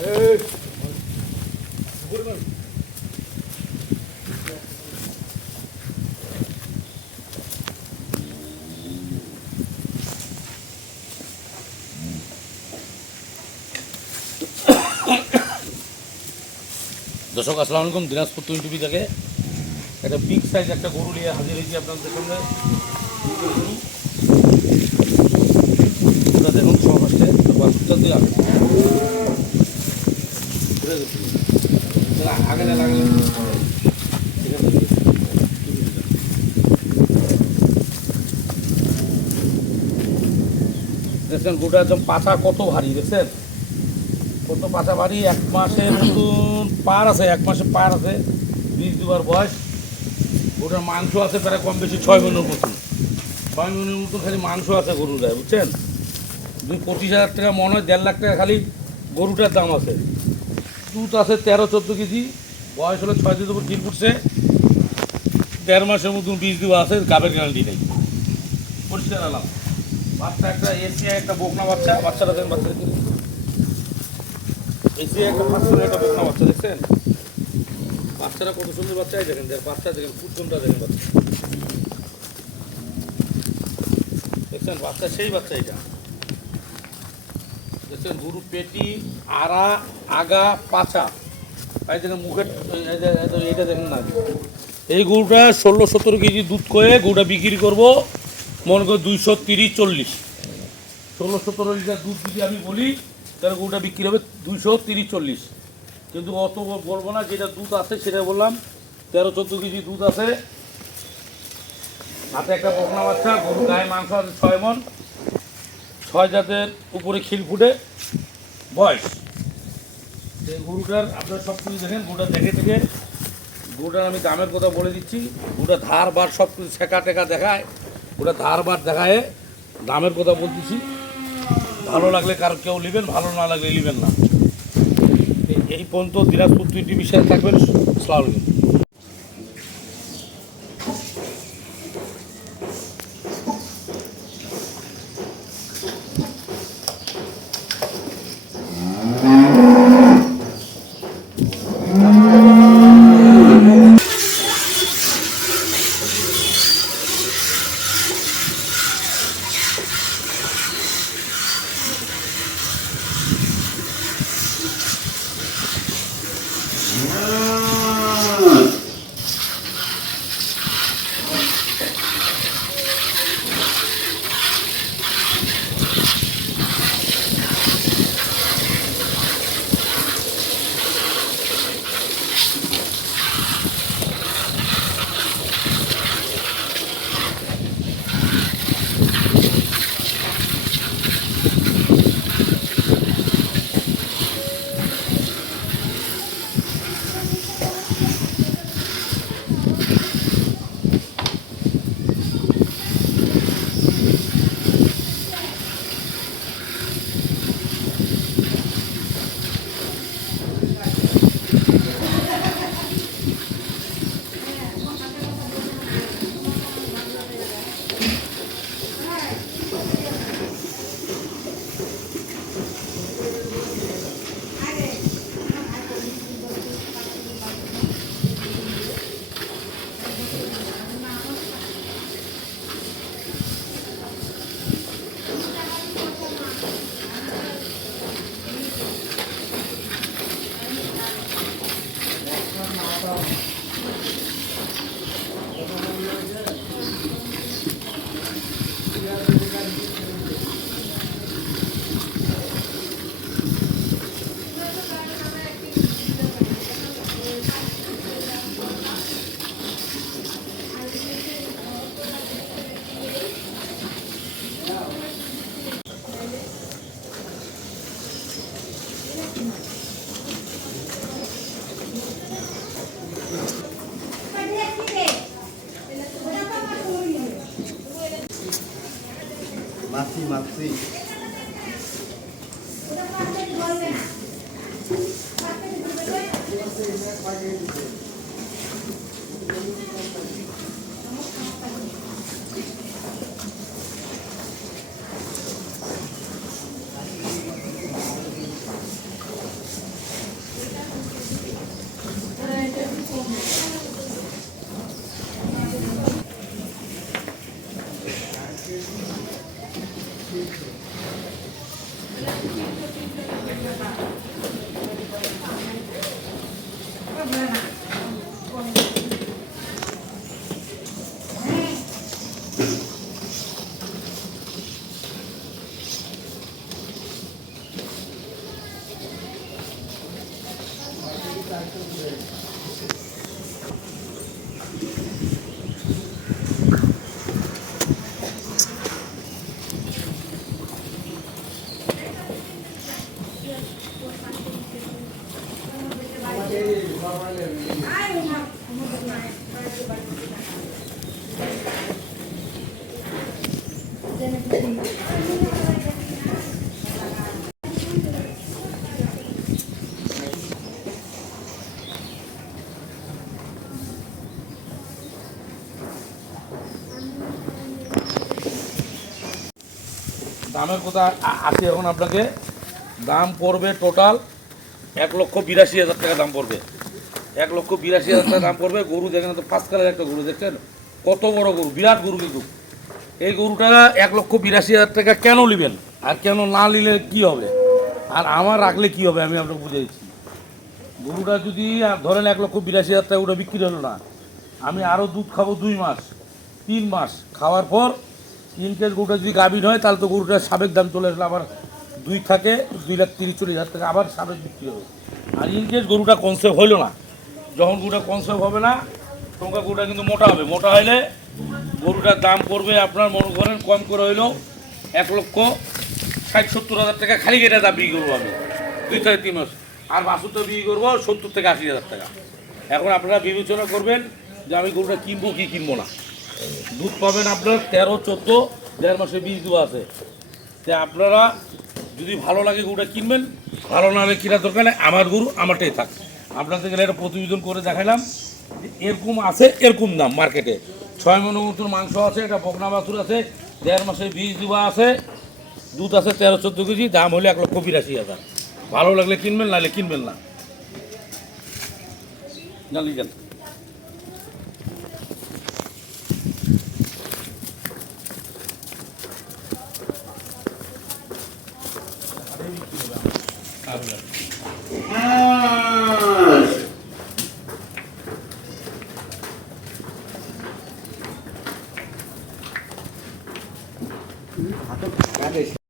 দর্শক আসসালামু আলাইকুম, দিনাজপুর টুইন টিভি থেকে একটা বিগ সাইজ একটা গরু নিয়ে হাজির হয়েছি আপনাদের সামনে। দেখুন সব আসছে আগে না লাগে দেখছেন গরুটা একদম পাছা কত ভারী, দেখছেন কত পাছা ভারী। 1 মাসের নতুন পার আছে, 1 মাসের পার আছে, 20 বার বয়স। গরুটার মাংস আছে প্রায় কম বেশি 6 মনের মতন, 6 মনের মতন খালি মাংস আছে গরুর গায়ে, বুঝছেন। 25,000 টাকা মনে হয়, 1.5 লাখ টাকা খালি গরুটার দাম আছে। দুধ আছে 13-14 কেজি, বয়স হলো 6 দিনের উপর ডিম ফুটছে, 1.5 মাসের মতন 20 দেওয়া আছে, গাবের গ্যারান্টি নেই, পরিষ্কার আলাম। বাচ্চা একটা এসিআই একটা বকনা বাচ্চা, বাচ্চাটা দেখেন, বাচ্চাটা কিনে এসিআই একটা ফার্স্ট একটা বকনা বাচ্চা, দেখছেন বাচ্চারা কত সুন্দর বাচ্চাই দেখেন, বাচ্চা দেখেন ফুটবনটা দেখেন, বাচ্চা দেখছেন, বাচ্চা সেই বাচ্চা এটা দেখছেন। গরু পেটি আড়া আগা পাছা, এই দেখেন মুখের এইটা দেখেন না। এই গরুটা 16-17 কেজি দুধ করে গরুটা বিক্রি করবো মনে করো 230-40, 16-17 লিটার দুধ যদি আমি বলি তাহলে গরুটা বিক্রি হবে 230-40, কিন্তু অত বলবো না, যেটা দুধ আছে সেটা বললাম। 13-14 কেজি দুধ আছে, হাতে একটা বকনা বাচ্চা, গরু গায়ে মাংস আছে 6 মণ, 6 জাতের উপরে খিল ফুটে বয়স। এই গরুটার আপনারা সব কিছু দেখেন, গরুটা দেখে থেকে গরুটার আমি দামের কথা বলে দিচ্ছি। গরুটা ধার বার সব কিছু ছেঁকা টেকা দেখায়, ওটা ধার বার দেখায়, দামের কথা বলতেছি। ভালো লাগলে কারো কেউ নেবেন, ভালো না লাগলে নেবেন না। এই পর্যন্ত দিনাজপুর টুইন টিভির সাথে থাকবেন। আসসালামু আলাইকুম। মাছি মাছি দামের কথা আসি এখন আপনাকে। দাম পড়বে টোটাল 1,82,000 টাকা দাম পড়বে। 1,82,000 টাকা দাম পড়বে। গরু দেখেন তো, 5 কালার একটা গরু দেখছেন, কত বড় গরু, বিরাট গরু। কিন্তু এই গরুটা 1,82,000 টাকা কেন নেবেন আর কেন না নিলে কি হবে আর আমার রাখলে কি হবে আমি আপনাকে বুঝে দিচ্ছি। গরুটা যদি ধরেন 1,82,000 টাকা ওটা বিক্রি হলো না, আমি আরও দুধ খাবো 2 মাস 3 মাস খাওয়ার পর ইনকেস গরুটা যদি গাভীর হয় তাহলে তো গরুটার সাবেক দাম চলে আসলে আবার 2 থাকে 2,30,40,000 টাকা আবার সাবেক বিক্রি হবে। আর ইনকেস গরুটা কনসেপ্ট হইলো না, যখন গরুটা কনসেপ্ট হবে না তখন গরুটা কিন্তু মোটা হবে। মোটা হইলে গরুটার দাম পড়বে আপনার মনে করেন কম করে হইলেও 1,60,000-70,000 টাকা খালি কেটে দাম বিক্রি করবো আমি 2 থেকে 3 মাস। আর বাছুরটা বিক্রি করবো 70 থেকে 80,000 টাকা। এখন আপনারা বিবেচনা করবেন যে আমি গরুটা কিনবো কি কিনবো না। দুধ পাবেন আপনার 13-14, 1.5 মাসে বীজ দেওয়া আছে। তা আপনারা যদি ভালো লাগে গরুটা কিনবেন, ভালো না হলে কেনার দরকার নেই, আমার গরু আমারটাই থাক। আপনাদের গেলে একটা প্রতিবেদন করে দেখালাম যে এরকম আছে, এরকম দাম মার্কেটে। 6 মনের মতন মাংস আছে, একটা বকনা বাছুর আছে, 1.5 মাসে বীজ দেওয়া আছে, দুধ আছে 13-14 কেজি, দাম হলে 1,82,000। ভালো লাগলে কিনবেন, নাহলে কিনবেন না। জানলি কেন আর